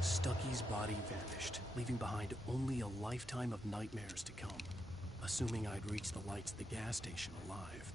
Stucky's body vanished, leaving behind only a lifetime of nightmares to come, assuming I'd reached the lights at the gas station alive.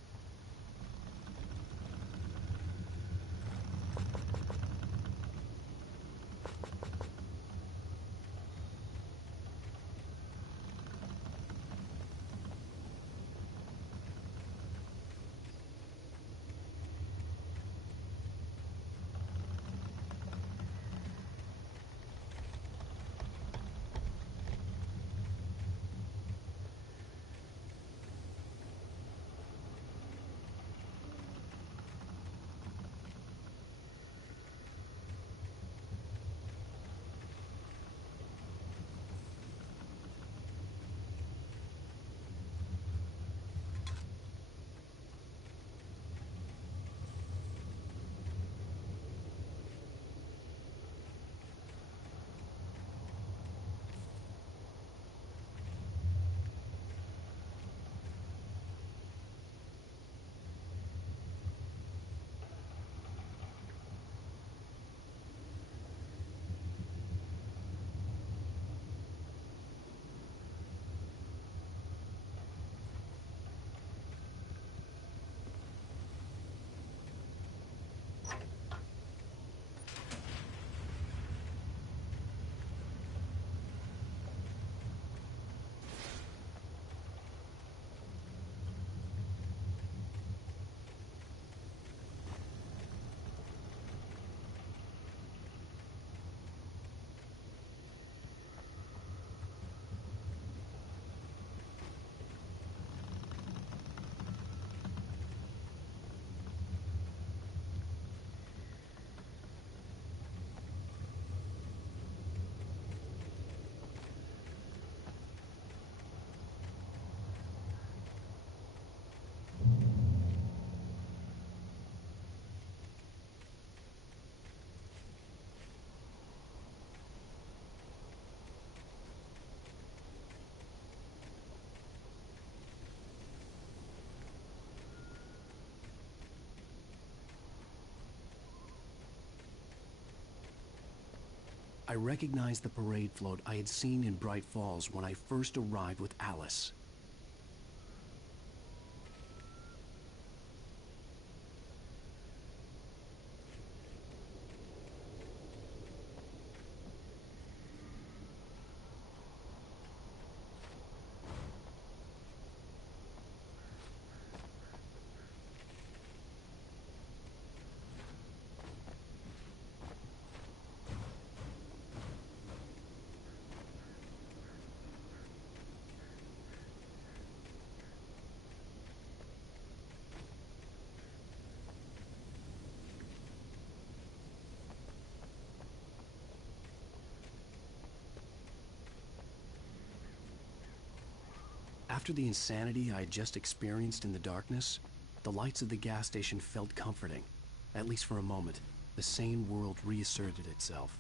I recognized the parade float I had seen in Bright Falls when I first arrived with Alice. After the insanity I had just experienced in the darkness, the lights of the gas station felt comforting. At least for a moment, the sane world reasserted itself.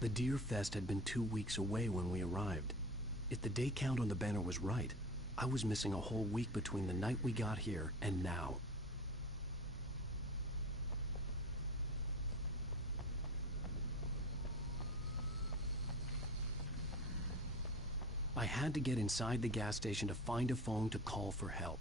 The Deer Fest had been 2 weeks away when we arrived. If the day count on the banner was right, I was missing a whole week between the night we got here and now. I had to get inside the gas station to find a phone to call for help.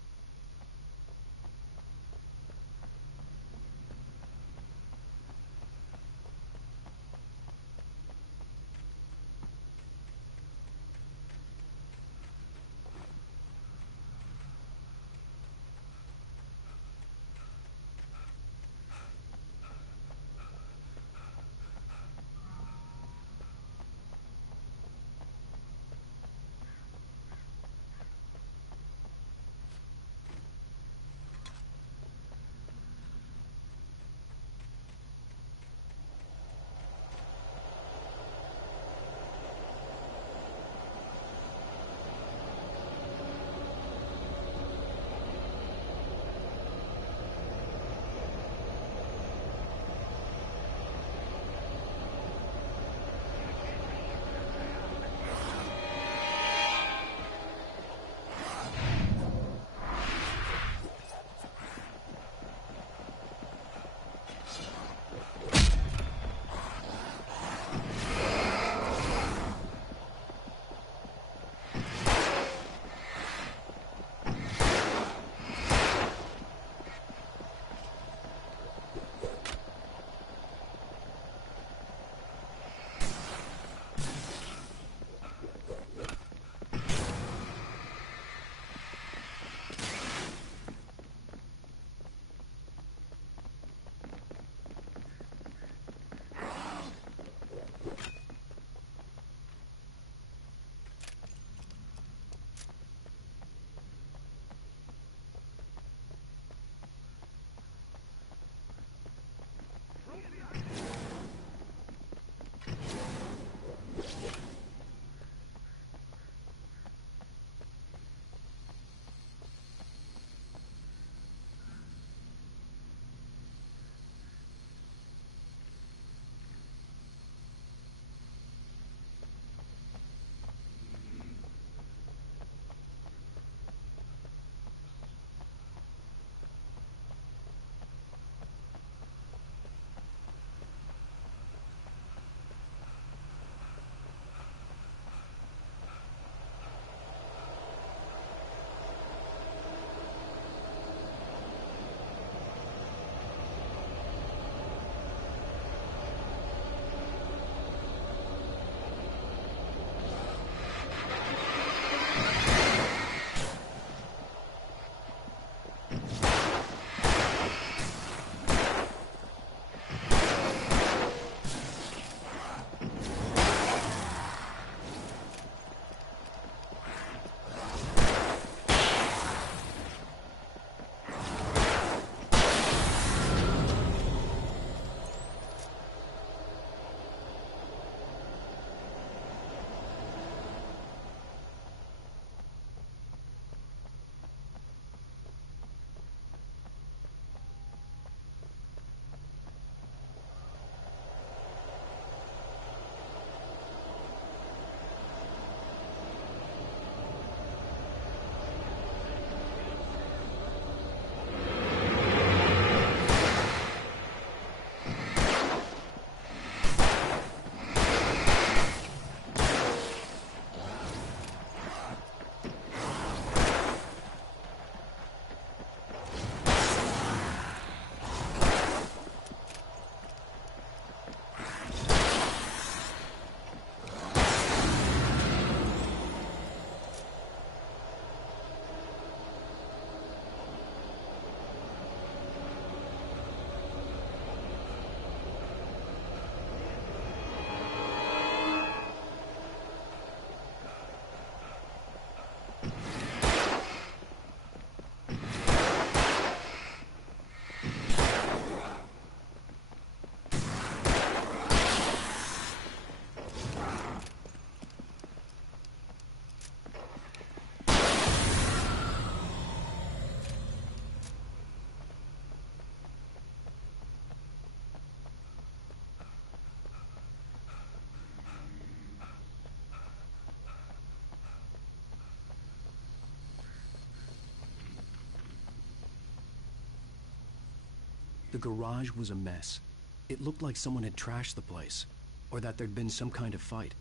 The garage was a mess. It looked like someone had trashed the place, or that there'd been some kind of fight.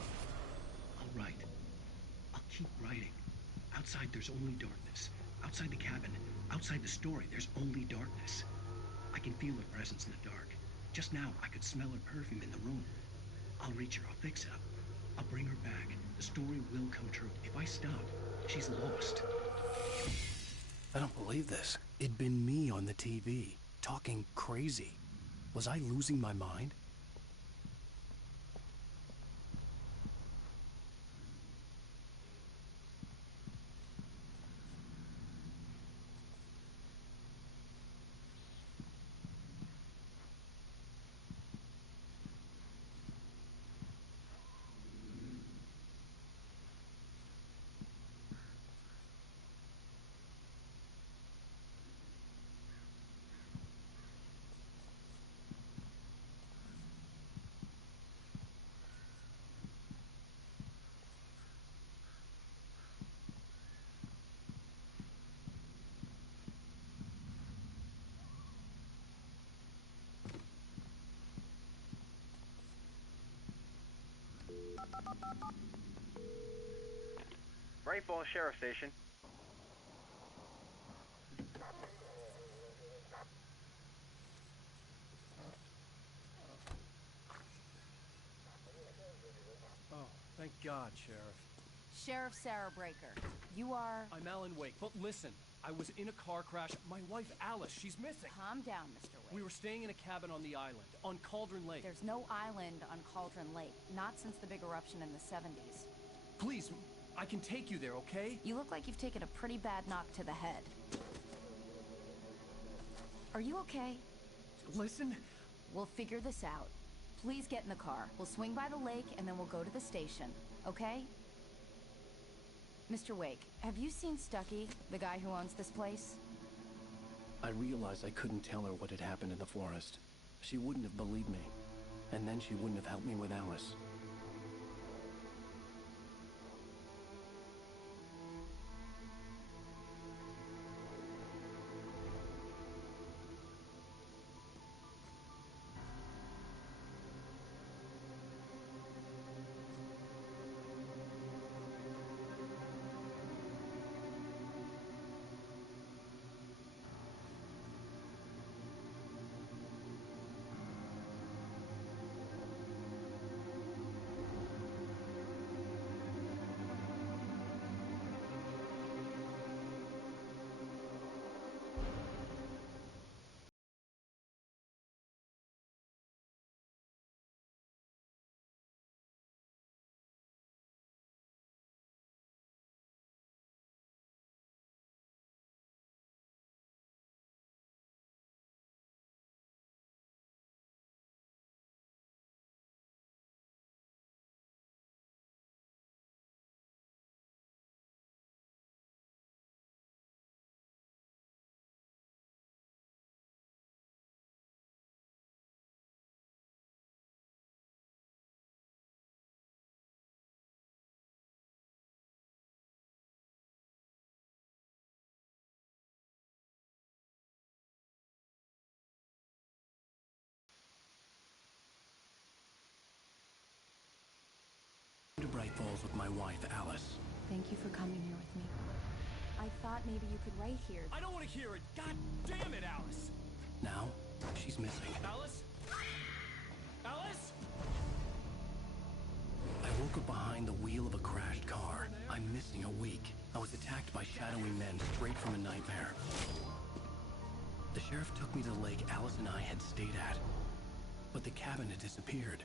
I'll write. I'll keep writing. Outside there's only darkness. Outside the cabin, outside the story, there's only darkness. I can feel her presence in the dark. Just now, I could smell her perfume in the room. I'll reach her, I'll fix it up. I'll bring her back. The story will come true. If I stop, she's lost. I don't believe this. It'd been me on the TV, talking crazy. Was I losing my mind? Bright Falls Sheriff Station. Oh, thank God, Sheriff. Sheriff Sarah Breaker. You are... I'm Alan Wake, but listen, I was in a car crash. My wife, Alice, she's missing. Calm down, Mr. Wake. We were staying in a cabin on the island, on Cauldron Lake. There's no island on Cauldron Lake, not since the big eruption in the 70s. Please, I can take you there, okay? You look like you've taken a pretty bad knock to the head. Are you okay? Listen. We'll figure this out. Please get in the car. We'll swing by the lake and then we'll go to the station, okay? Mr. Wake, have you seen Stucky, the guy who owns this place? I realized I couldn't tell her what had happened in the forest. She wouldn't have believed me. And then she wouldn't have helped me with Alice. To Bright Falls with my wife, Alice. Thank you for coming here with me. I thought maybe you could write here. I don't want to hear it! God damn it, Alice! Now, she's missing. Alice? Alice? I woke up behind the wheel of a crashed car. I'm missing a week. I was attacked by shadowy men straight from a nightmare. The sheriff took me to the lake Alice and I had stayed at. But the cabin had disappeared.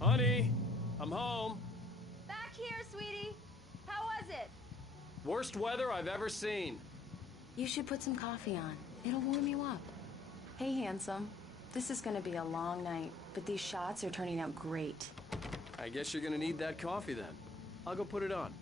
Honey, I'm home. Back here, sweetie. How was it? Worst weather I've ever seen. You should put some coffee on. It'll warm you up. Hey, handsome. This is gonna be a long night, but these shots are turning out great. I guess you're gonna need that coffee then. I'll go put it on.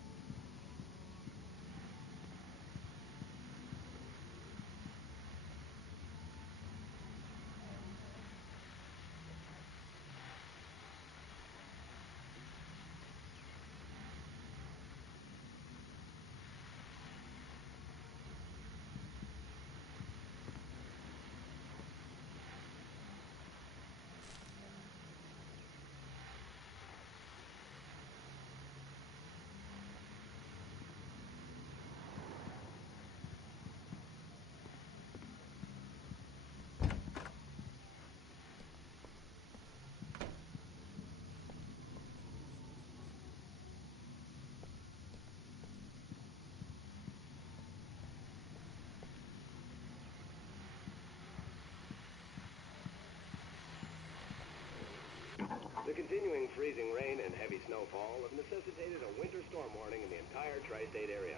The continuing freezing rain and heavy snowfall have necessitated a winter storm warning in the entire tri-state area.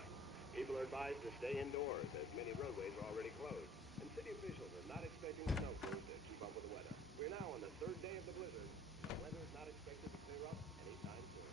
People are advised to stay indoors as many roadways are already closed, and city officials are not expecting snow crews to keep up with the weather. We're now on the third day of the blizzard. The weather is not expected to clear up anytime soon.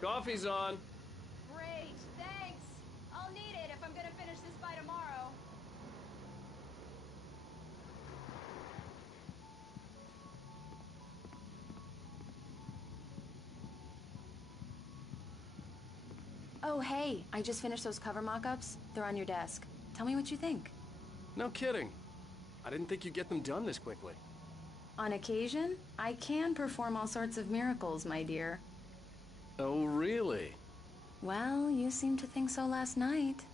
Coffee's on. Great, thanks. I'll need it if I'm gonna finish this by tomorrow. Oh, hey, I just finished those cover mock-ups. They're on your desk. Tell me what you think. No kidding. I didn't think you'd get them done this quickly. On occasion, I can perform all sorts of miracles, my dear. Oh, really? Well, you seemed to think so last night.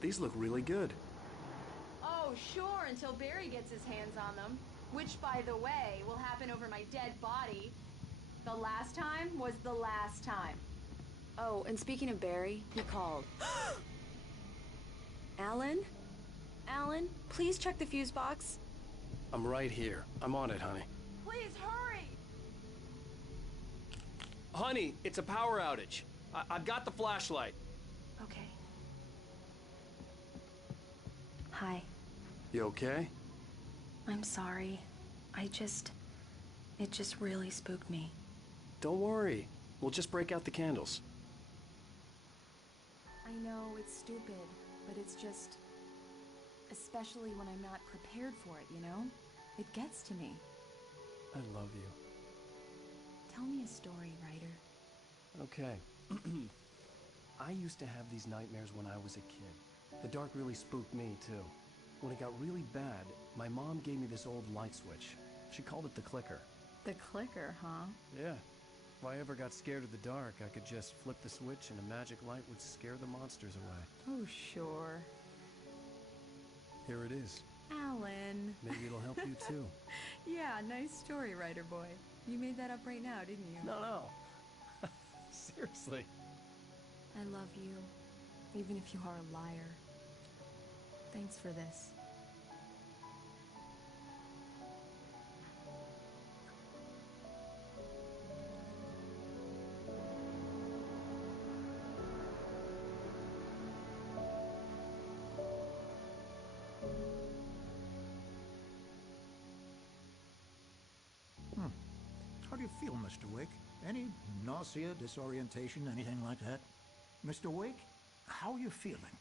These look really good. Oh, sure, until Barry gets his hands on them. Which, by the way, will happen over my dead body. The last time was the last time. Oh, and speaking of Barry, he called. Alan? Alan, please check the fuse box. I'm right here. I'm on it, honey. Please hurry! Honey, it's a power outage. I've got the flashlight. Okay. Hi. You okay? I'm sorry. It just really spooked me. Don't worry. We'll just break out the candles. I know it's stupid, but it's just... Especially when I'm not prepared for it, you know? It gets to me. I love you. Tell me a story, writer. Okay. I used to have these nightmares when I was a kid. The dark really spooked me, too. When it got really bad, my mom gave me this old light switch. She called it the clicker. The clicker, huh? Yeah. If I ever got scared of the dark, I could just flip the switch and a magic light would scare the monsters away. Oh, sure. Here it is. Alan. Maybe it'll help you, too. Yeah, nice story, writer boy. You made that up right now, didn't you? No. Seriously. I love you, even if you are a liar. Thanks for this. How do you feel, Mr. Wake? Any nausea, disorientation, anything like that? Mr. Wake, how are you feeling?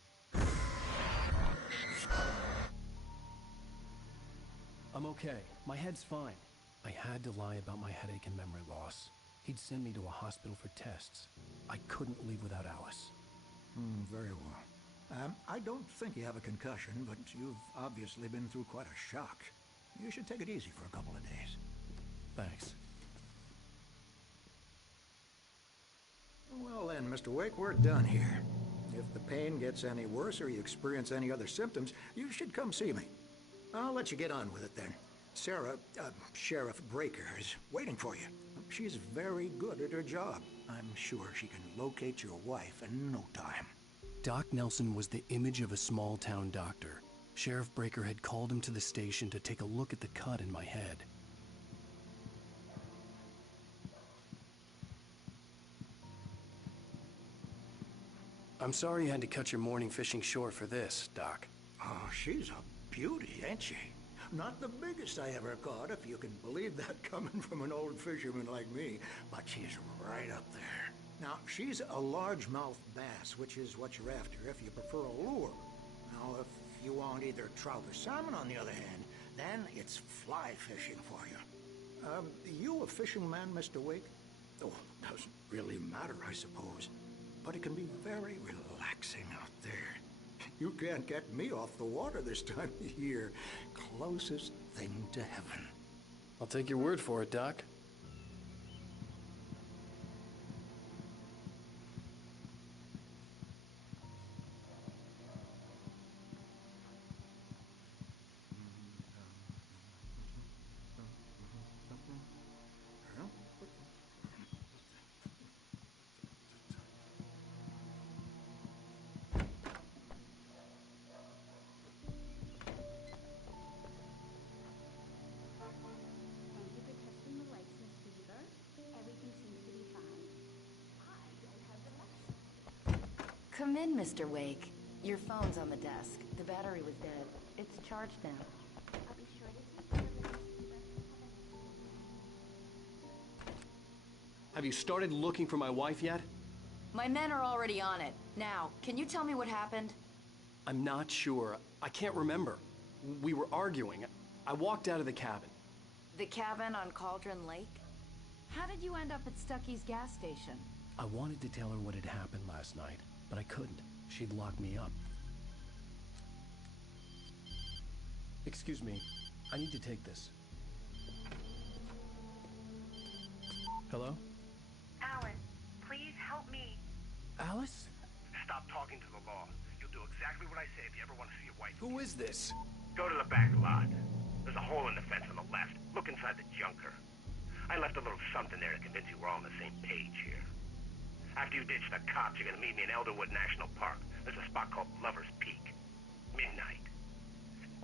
I'm okay. My head's fine. I had to lie about my headache and memory loss. He'd send me to a hospital for tests. I couldn't leave without Alice. Very well. I don't think you have a concussion, but you've obviously been through quite a shock. You should take it easy for a couple of days. Thanks. Well then, Mr. Wake, we're done here. If the pain gets any worse or you experience any other symptoms, you should come see me. I'll let you get on with it then. Sarah, Sheriff Breaker, is waiting for you. She's very good at her job. I'm sure she can locate your wife in no time. Doc Nelson was the image of a small-town doctor. Sheriff Breaker had called him to the station to take a look at the cut in my head. I'm sorry you had to cut your morning fishing short for this, Doc. Oh, she's a beauty, ain't she? Not the biggest I ever caught, if you can believe that coming from an old fisherman like me, but she's right up there. Now, she's a largemouth bass, which is what you're after if you prefer a lure. Now, if you want either trout or salmon, on the other hand, then it's fly fishing for you. You a fishing man, Mr. Wake? Oh, doesn't really matter, I suppose. But it can be very relaxing out there. You can't get me off the water this time of year. Closest thing to heaven. I'll take your word for it, Doc. Thank you for testing the lights, Miss Weaver. Everything seems to be fine. I don't have the lights. Come in, Mr. Wake. Your phone's on the desk. The battery was dead. It's charged now. I'll be sure to take care of it, Miss Weaver. Have you started looking for my wife yet? My men are already on it. Now, can you tell me what happened? I'm not sure. I can't remember. We were arguing. I walked out of the cabin. The cabin on Cauldron Lake? How did you end up at Stucky's gas station? I wanted to tell her what had happened last night, but I couldn't. She'd lock me up. Excuse me. I need to take this. Hello? Alan, please help me. Alice? Stop talking to the law. You'll do exactly what I say if you ever want to see your wife. Who is this? Go to the back lot. There's a hole in the fence on the left. Look inside the junker. I left a little something there to convince you we're all on the same page here. After you ditch the cops, you're gonna meet me in Elderwood National Park. There's a spot called Lover's Peak. Midnight.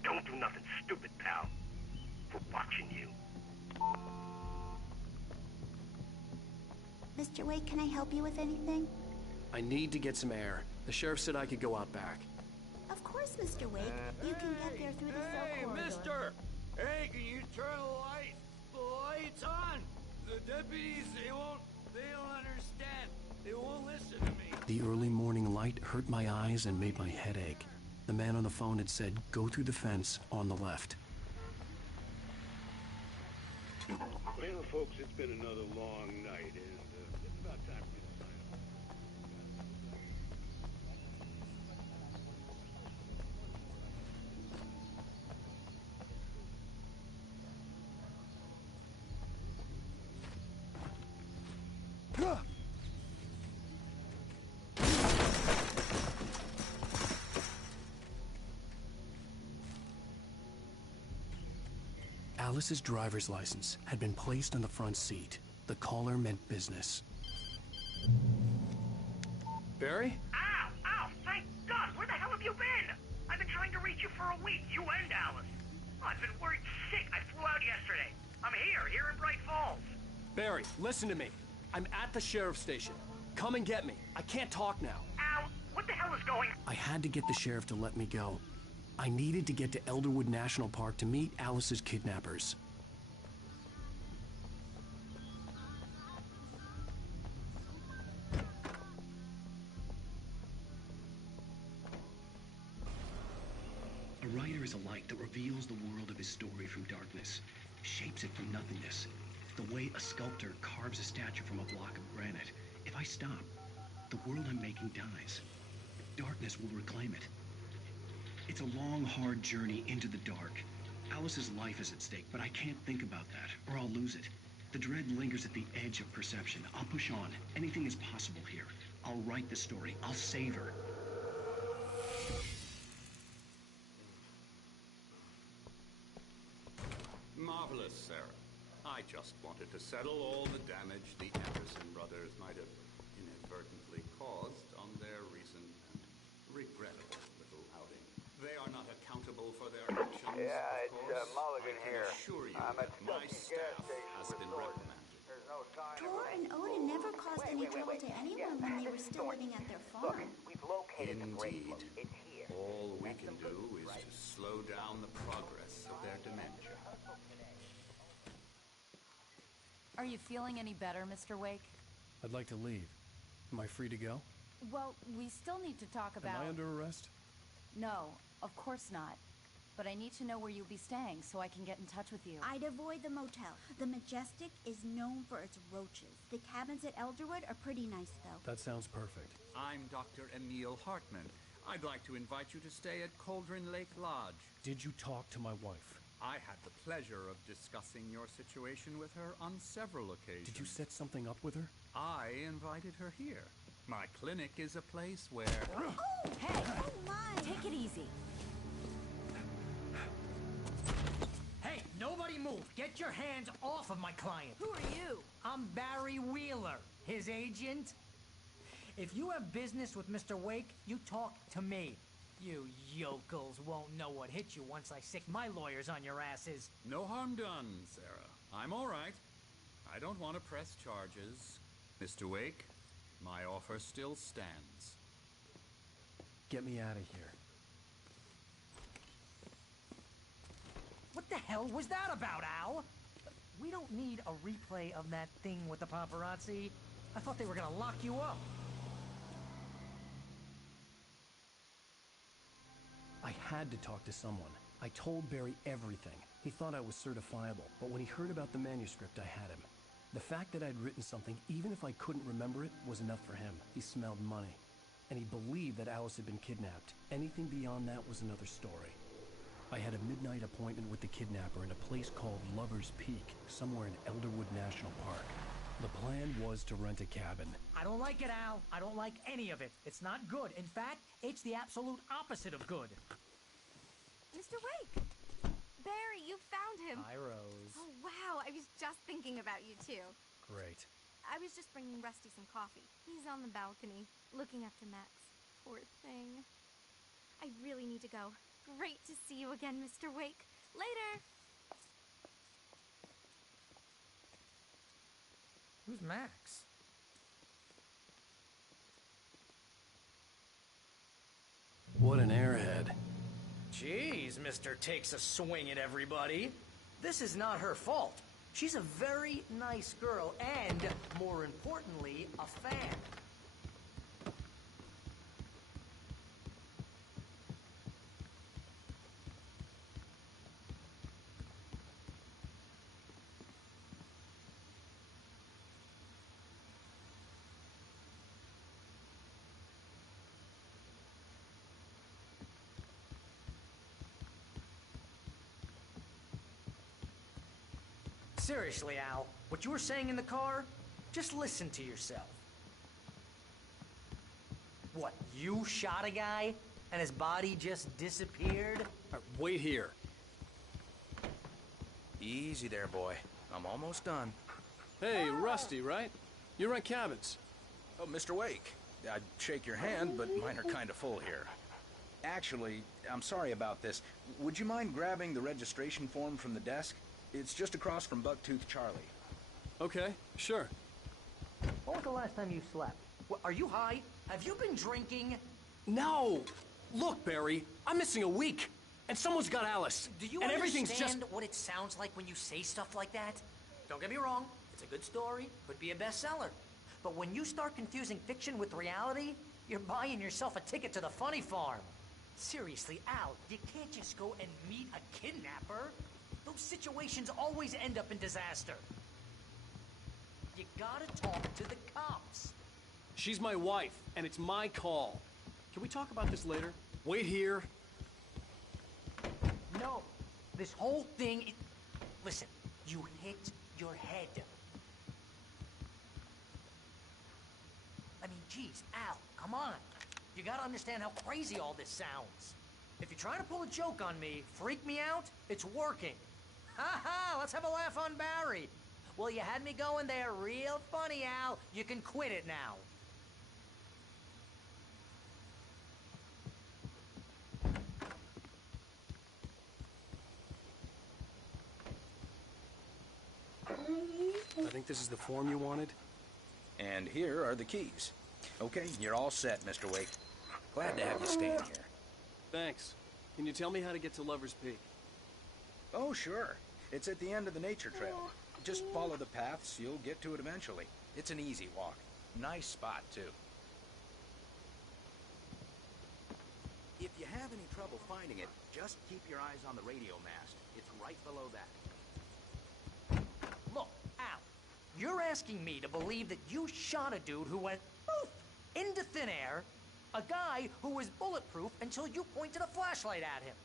Don't do nothing stupid, pal. We're watching you. Mr. Wake, can I help you with anything? I need to get some air. The sheriff said I could go out back. Of course, Mr. Wake. You can get there through the cell corridor. Hey, can you turn the lights on? The deputies, they don't understand. They won't listen to me. The early morning light hurt my eyes and made my head ache. The man on the phone had said, go through the fence on the left. Well, folks, it's been another long night, and it's about time for me to sign off. Alice's driver's license had been placed on the front seat. The caller meant business. Barry? Ow! Ow! Thank God! Where the hell have you been? I've been trying to reach you for a week, you and Alice. I've been worried sick. I flew out yesterday. I'm here in Bright Falls. Barry, listen to me. I'm at the sheriff's station. Come and get me. I can't talk now. Al, what the hell is going on? I had to get the sheriff to let me go. I needed to get to Elderwood National Park to meet Alice's kidnappers. A writer is a light that reveals the world of his story from darkness, shapes it from nothingness. The way a sculptor carves a statue from a block of granite. If I stop, the world I'm making dies. Darkness will reclaim it. It's a long, hard journey into the dark. Alice's life is at stake, but I can't think about that, or I'll lose it. The dread lingers at the edge of perception. I'll push on. Anything is possible here. I'll write the story. I'll save her. Marvelous, Sarah. I just wanted to settle all the damage the Anderson brothers might have inadvertently caused on their recent and regrettable little outing. They are not accountable for their actions, Yeah, of course. Mulligan I can here. assure you I'm that at my Stuckey's staff gas station has with been Thornton. reprimanded. There's no sign Tor of and Odin never caused any trouble to anyone when they were still living at their farm. Look, we've located the grave. Indeed. It's here. All we can do is to slow down the progress of their dementia. Are you feeling any better, Mr. Wake? I'd like to leave. Am I free to go? Well, we still need to talk about... Am I under arrest? No, of course not. But I need to know where you'll be staying so I can get in touch with you. I'd avoid the motel. The Majestic is known for its roaches. The cabins at Elderwood are pretty nice, though. That sounds perfect. I'm Dr. Emil Hartman. I'd like to invite you to stay at Cauldron Lake Lodge. Did you talk to my wife? I had the pleasure of discussing your situation with her on several occasions. Did you set something up with her? I invited her here. My clinic is a place where... Oh, hey! Oh, my! Take it easy. Hey, nobody move! Get your hands off of my client! Who are you? I'm Barry Wheeler, his agent. If you have business with Mr. Wake, you talk to me. You yokels won't know what hit you once I sick my lawyers on your asses. No harm done, Sarah. I'm all right. I don't want to press charges. Mr. Wake, my offer still stands. Get me out of here. What the hell was that about, Al? We don't need a replay of that thing with the paparazzi. I thought they were gonna lock you up. I had to talk to someone. I told Barry everything. He thought I was certifiable, but when he heard about the manuscript, I had him. The fact that I'd written something, even if I couldn't remember it, was enough for him. He smelled money. And he believed that Alice had been kidnapped. Anything beyond that was another story. I had a midnight appointment with the kidnapper in a place called Lover's Peak, somewhere in Elderwood National Park. The plan was to rent a cabin. I don't like it, Al. I don't like any of it. It's not good. In fact, it's the absolute opposite of good. Mr. Wake! Barry, you found him! Hi, Rose. Oh, wow. I was just thinking about you, too. Great. I was just bringing Rusty some coffee. He's on the balcony, looking after Max. Poor thing. I really need to go. Great to see you again, Mr. Wake. Later! Who's Max? What an airhead. Jeez, Mr. Takes a swing at everybody. This is not her fault. She's a very nice girl and, more importantly, a fan. Seriously, Al, what you were saying in the car, just listen to yourself. What, you shot a guy and his body just disappeared? Wait here. Easy there, boy. I'm almost done. Hey, Rusty, right? You rent cabins. Oh, Mr. Wake. I'd shake your hand, but mine are kind of full here. Actually, I'm sorry about this. Would you mind grabbing the registration form from the desk? It's just across from Bucktooth Charlie. Okay, sure. When was the last time you slept? Are you high? Have you been drinking? No! Look, Barry, I'm missing a week. And someone's got Alice. Do you and everything's understand just... what it sounds like when you say stuff like that? Don't get me wrong, it's a good story, could be a bestseller. But when you start confusing fiction with reality, you're buying yourself a ticket to the funny farm. Seriously, Al, you can't just go and meet a kidnapper. Those situations always end up in disaster. You gotta talk to the cops. She's my wife, and it's my call. Can we talk about this later? Wait here. No, this whole thing... Listen, you hit your head. I mean, geez, Al, come on. You gotta understand how crazy all this sounds. If you're trying to pull a joke on me, freak me out, it's working. Ha ha, let's have a laugh on Barry. Well, you had me going there real funny, Al. You can quit it now. I think this is the form you wanted. And here are the keys. Okay, you're all set, Mr. Wake. Glad to have you staying here. Thanks. Can you tell me how to get to Lover's Peak? Oh, sure. It's at the end of the nature trail. Just follow the paths, you'll get to it eventually. It's an easy walk. Nice spot, too. If you have any trouble finding it, just keep your eyes on the radio mast. It's right below that. Look, Al, you're asking me to believe that you shot a dude who went poof into thin air, a guy who was bulletproof until you pointed a flashlight at him.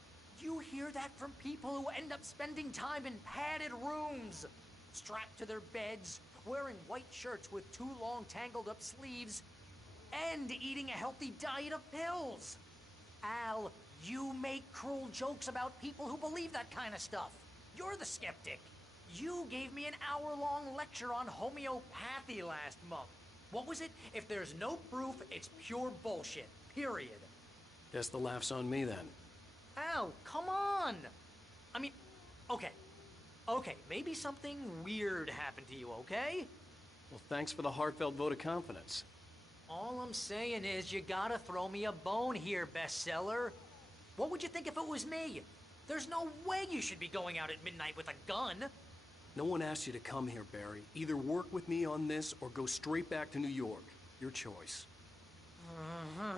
You hear that from people who end up spending time in padded rooms, strapped to their beds, wearing white shirts with too long tangled up sleeves, and eating a healthy diet of pills. Al, you make cruel jokes about people who believe that kind of stuff. You're the skeptic. You gave me an hour-long lecture on homeopathy last month. What was it? If there's no proof, it's pure bullshit. Period. Guess the laugh's on me then. Al, come on! I mean, okay. Okay, maybe something weird happened to you, okay? Well, thanks for the heartfelt vote of confidence. All I'm saying is you gotta throw me a bone here, bestseller. What would you think if it was me? There's no way you should be going out at midnight with a gun. No one asked you to come here, Barry. Either work with me on this or go straight back to New York. Your choice. Uh-huh.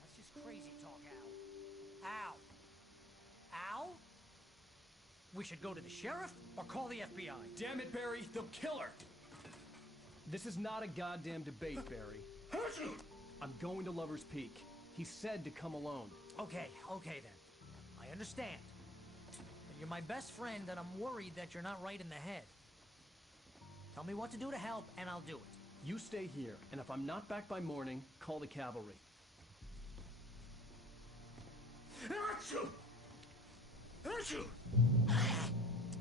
That's just crazy talk, Al. Al? Al? We should go to the sheriff or call the FBI. Damn it, Barry, they'll kill her! This is not a goddamn debate, Barry. I'm going to Lover's Peak. He said to come alone. Okay then. I understand. But you're my best friend, and I'm worried that you're not right in the head. Tell me what to do to help, and I'll do it. You stay here, and if I'm not back by morning, call the cavalry.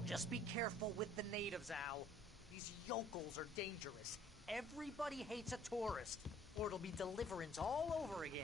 Just be careful with the natives, Al. These yokels are dangerous. Everybody hates a tourist, or it'll be deliverance all over again.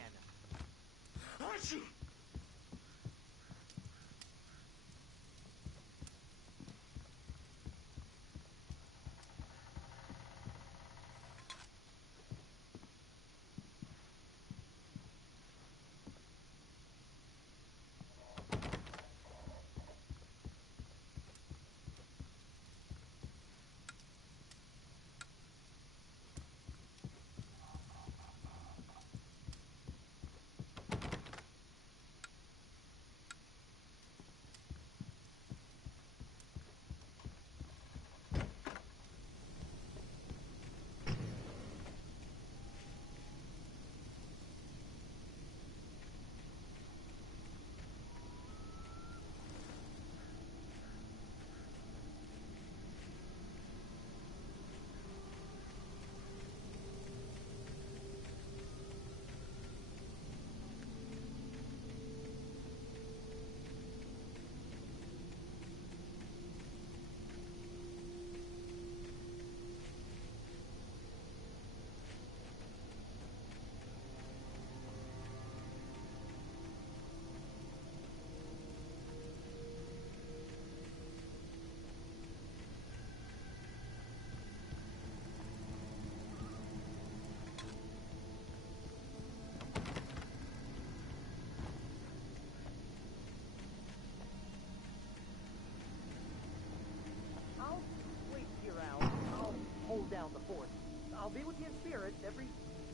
I'll be with you in spirit every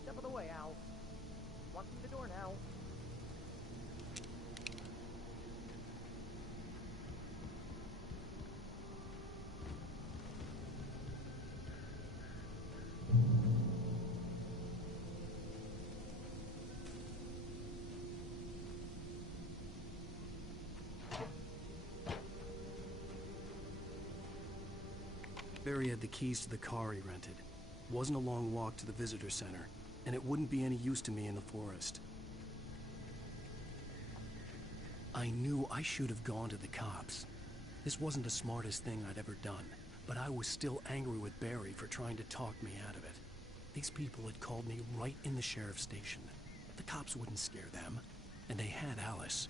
step of the way, Al. Walk through the door now. Barry had the keys to the car he rented. It wasn't a long walk to the visitor center, and it wouldn't be any use to me in the forest. I knew I should have gone to the cops. This wasn't the smartest thing I'd ever done, but I was still angry with Barry for trying to talk me out of it. These people had called me right in the sheriff's station. The cops wouldn't scare them, and they had Alice.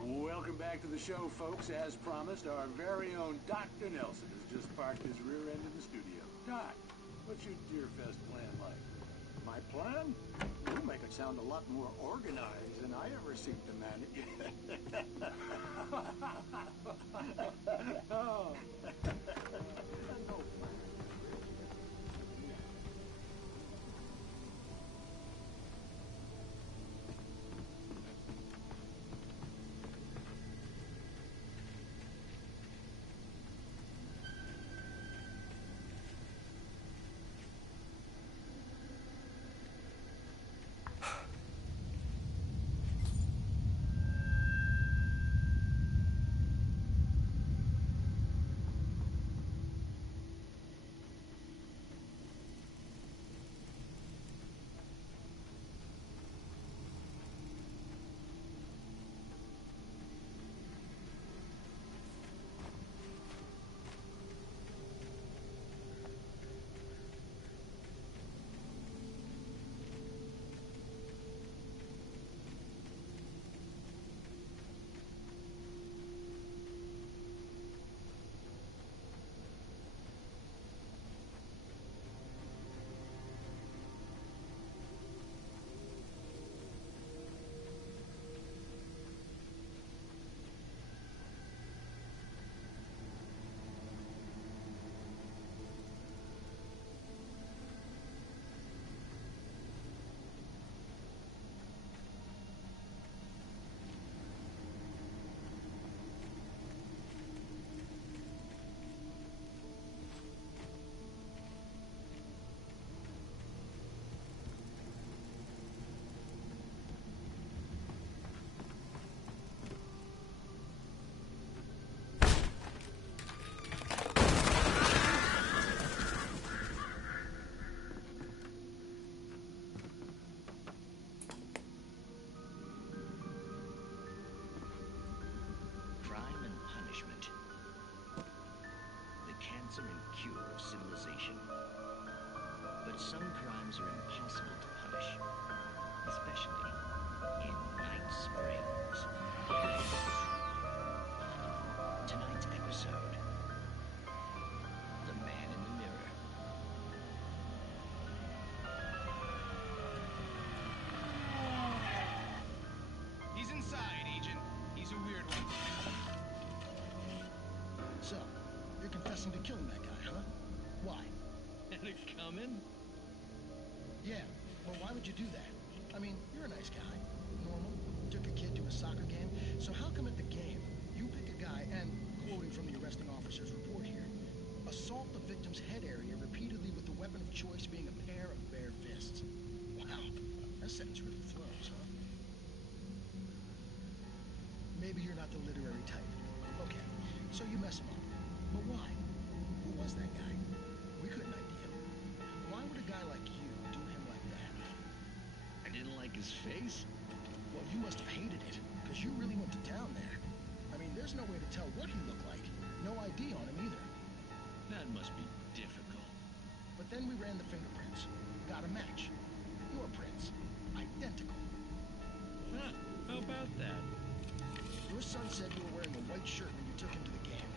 Welcome back to the show, folks. As promised, our very own Dr. Nelson has just parked his rear end in the studio. Doc, what's your Deerfest plan like? My plan? You make it sound a lot more organized than I ever seem to manage. Oh. No plan. Some crimes are impossible to punish, especially in Night Springs. Tonight's episode, The Man in the Mirror. He's inside, Agent. He's a weird one. So, you're confessing to killing that guy, huh? Why? Had it coming? Yeah, well, why would you do that? I mean, you're a nice guy. Normal. Took a kid to a soccer game. So how come at the game, you pick a guy and, quoting from the arresting officer's report here. Assault the victim's head area repeatedly with the weapon of choice being a pair of bare fists. Wow, that sentence really flows, huh? Maybe you're not the literary type. Okay, so you mess him up. But why? Who was that guy? We couldn't ID him. Why would a guy like you do him like that? I didn't like his face? Well, you must have hated it, because you really went to town there. I mean, there's no way to tell what he looked like. No ID on him either. That must be difficult. But then we ran the fingerprints. Got a match. Your prints. Identical. Huh, how about that? Your son said you were wearing a white shirt when you took him to the gang.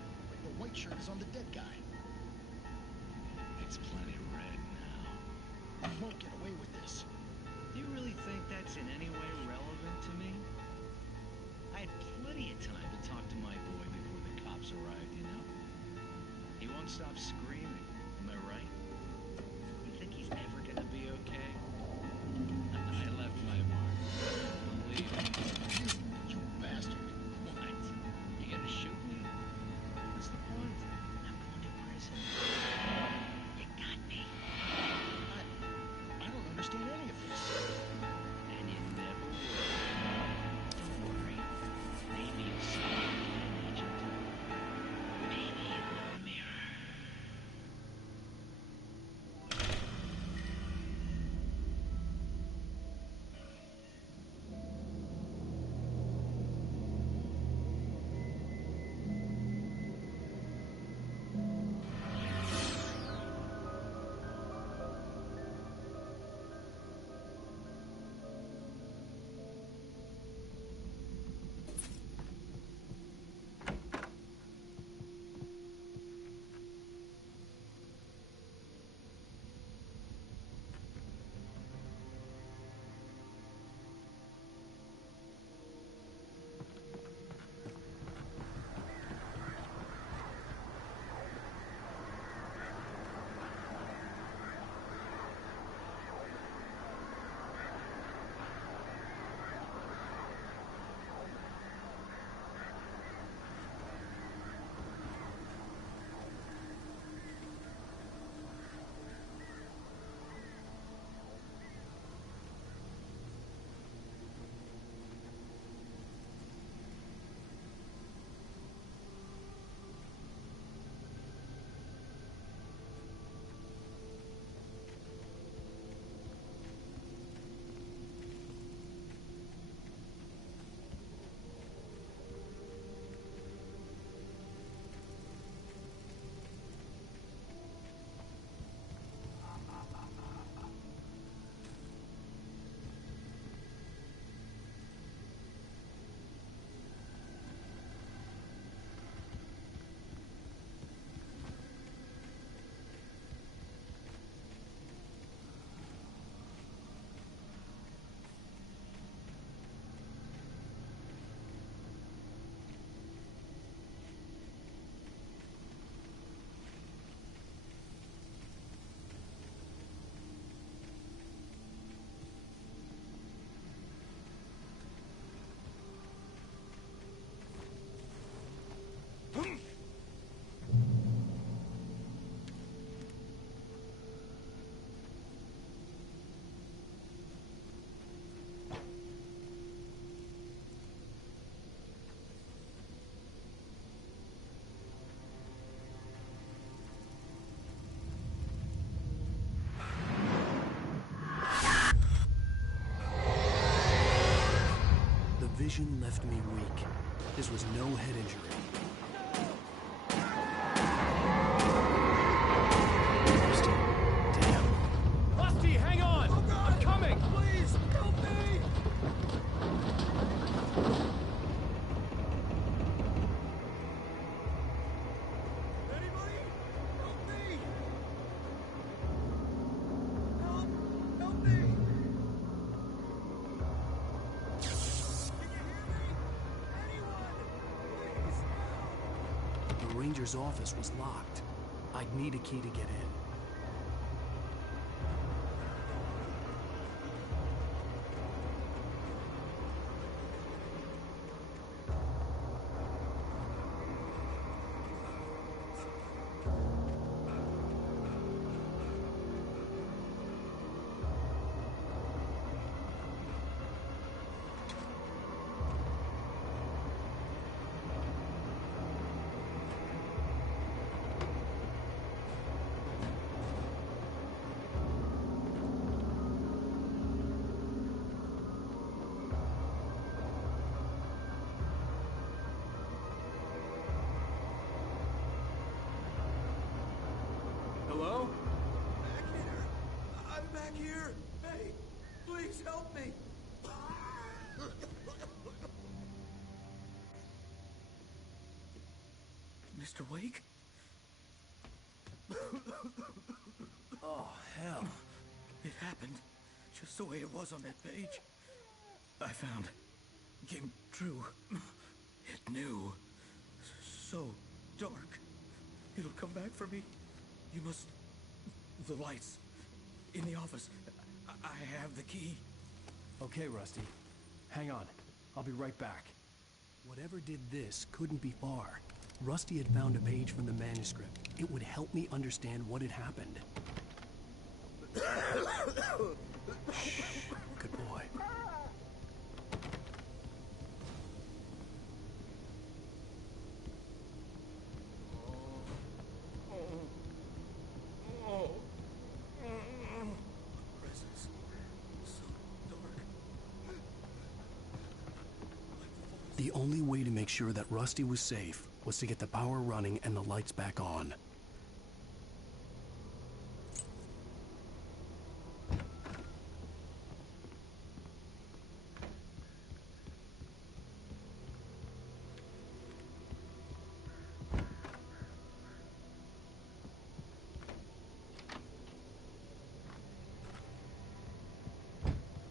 The white shirt is on the dead guy. It's plenty red now. You won't get away with this. Do you really think that's in any way relevant to me? I had plenty of time to talk to my boy before the cops arrived, you know? He won't stop screaming, am I right? You think he's ever gonna be okay? I left my mark. Believe me. You bastard. What? You gonna shoot me? What's the point? I'm going to prison. You got me. I don't understand any of this. And you never will. Don't worry. Maybe you'll see me again, Agent. Maybe in the mirror. vision left me weak. This was no head injury. Rusty, damn. Rusty, hang on! Oh God. I'm coming! Please, help me! Anybody? Help me! Help me! The ranger's office was locked. I'd need a key to get in. Hello? Back here. I'm back here. Hey, please help me. Mr. Wake? Oh, hell. It happened just the way it was on that page. I found. Came true. It knew. So dark. It'll come back for me. You must... The lights. In the office. I have the key. Okay, Rusty. Hang on. I'll be right back. Whatever did this couldn't be far. Rusty had found a page from the manuscript. It would help me understand what had happened. Shh. Good boy. Presence. So dark. The only way to make sure that Rusty was safe was to get the power running and the lights back on.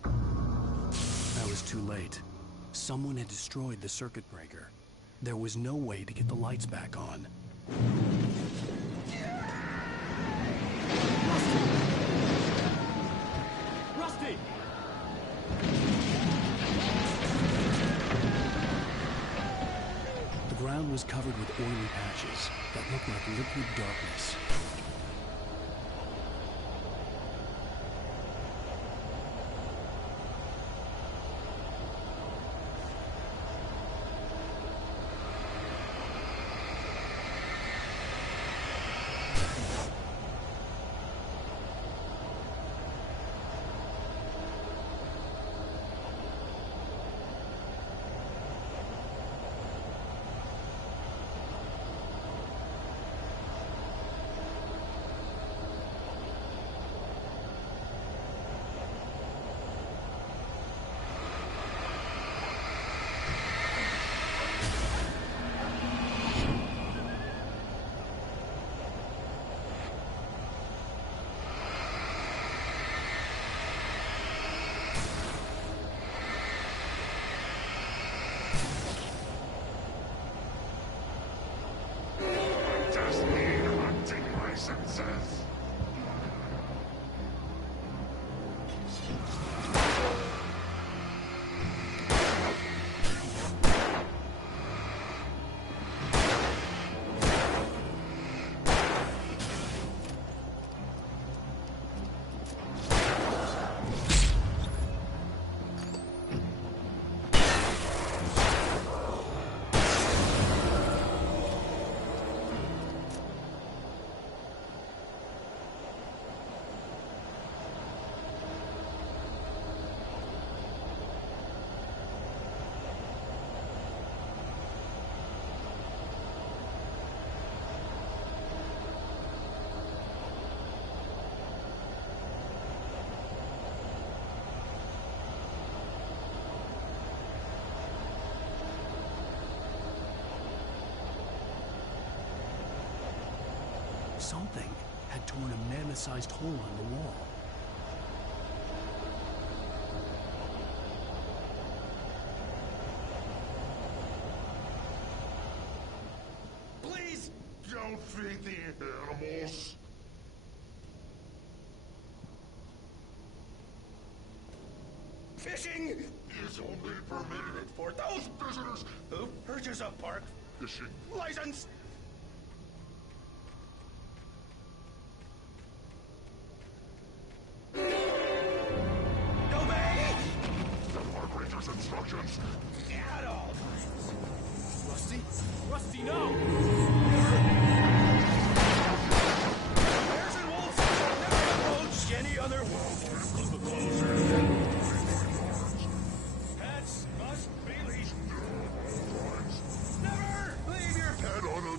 I was too late. Someone had destroyed the circuit breaker. There was no way to get the lights back on. Rusty! The ground was covered with oily patches that looked like liquid darkness. Something had torn a mammoth-sized hole in the wall. Please don't feed the animals. Fishing is only permitted for those visitors who purchase a park fishing license. Instructions. At all times. Rusty? Rusty, no! Bears and wolves never approach any other wolf. Pets must be leashed. Never leave your pet on a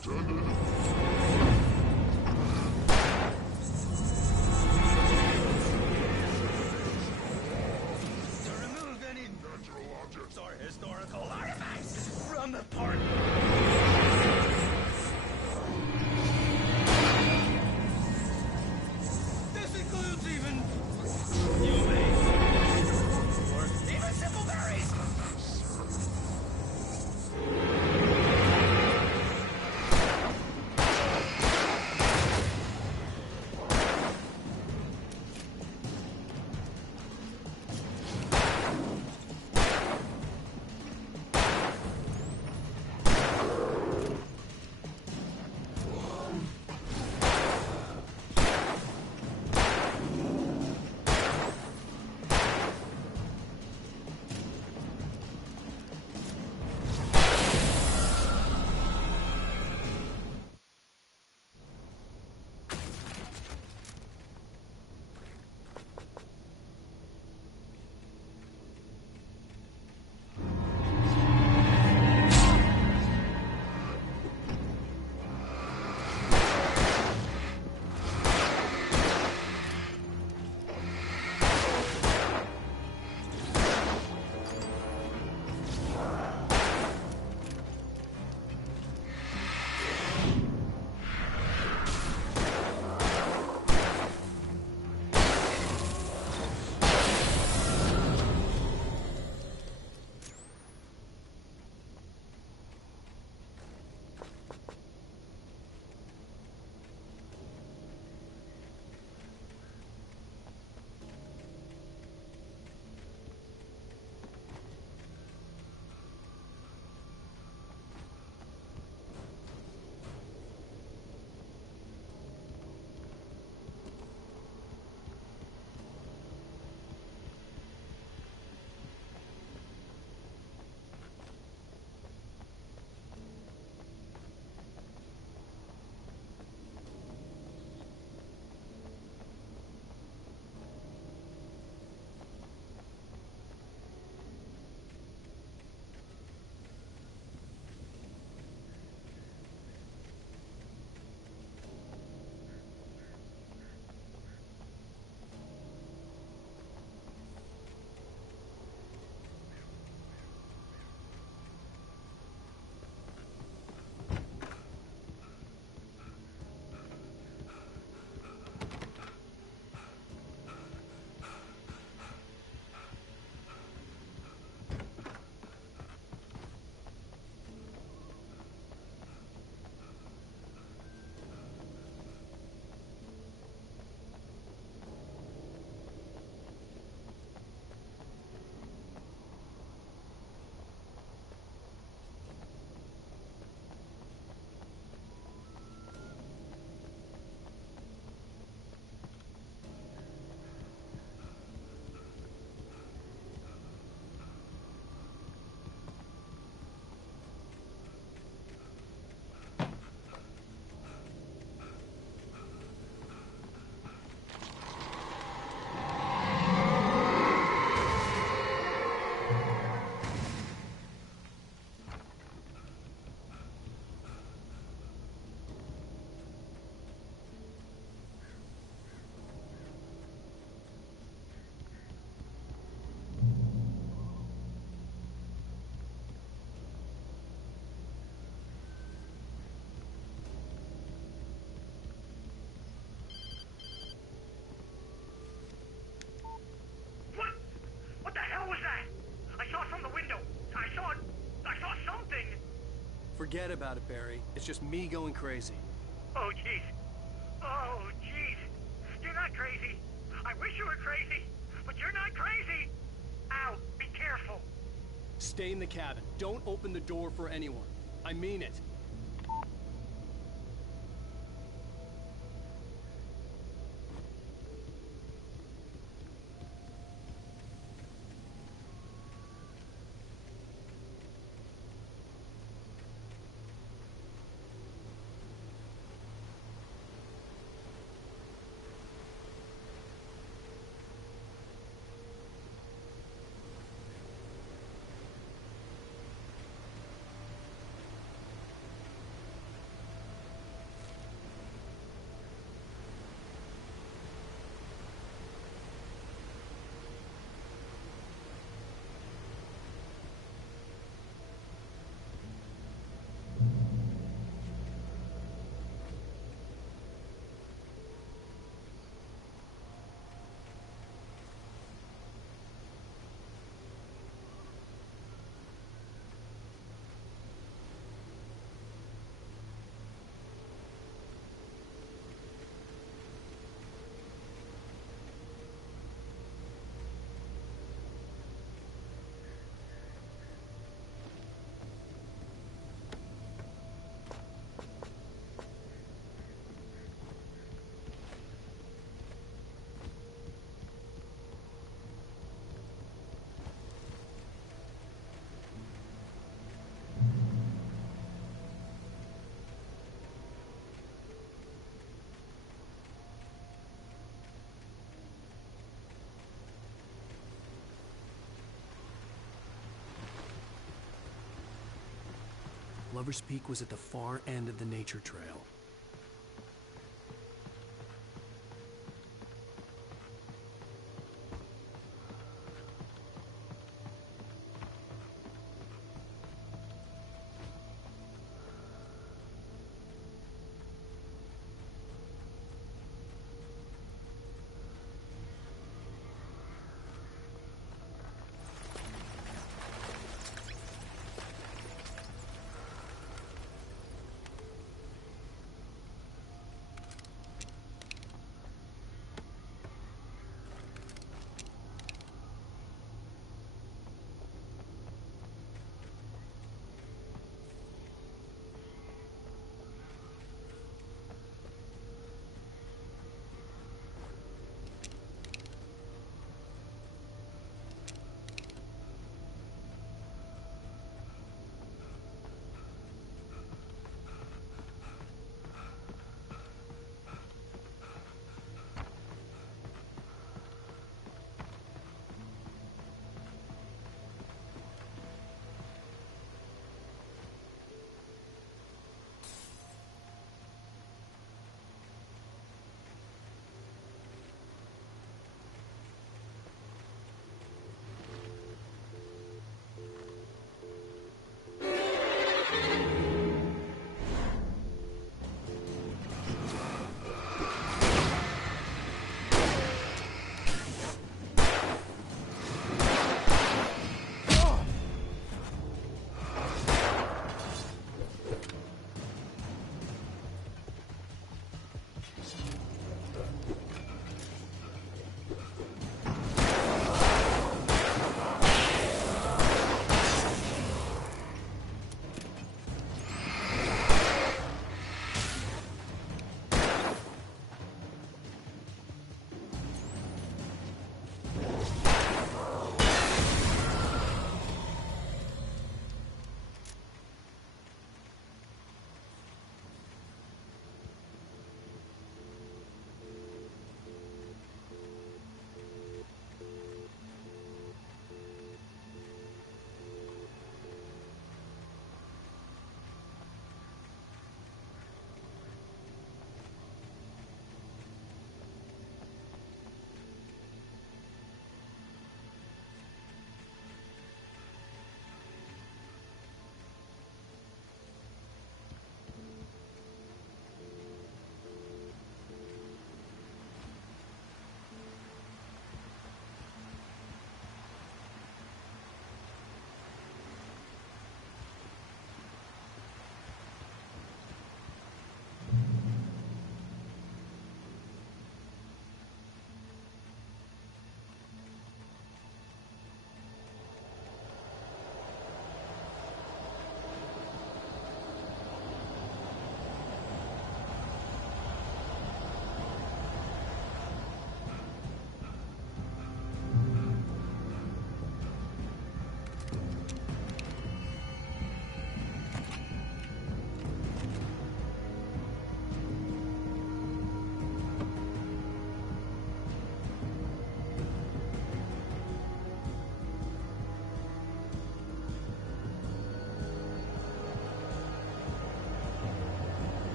Forget about it, Barry. It's just me going crazy. Oh, jeez. Oh, jeez. You're not crazy. I wish you were crazy, but you're not crazy. Ow, be careful. Stay in the cabin. Don't open the door for anyone. I mean it. Lover's Peak was at the far end of the nature trail.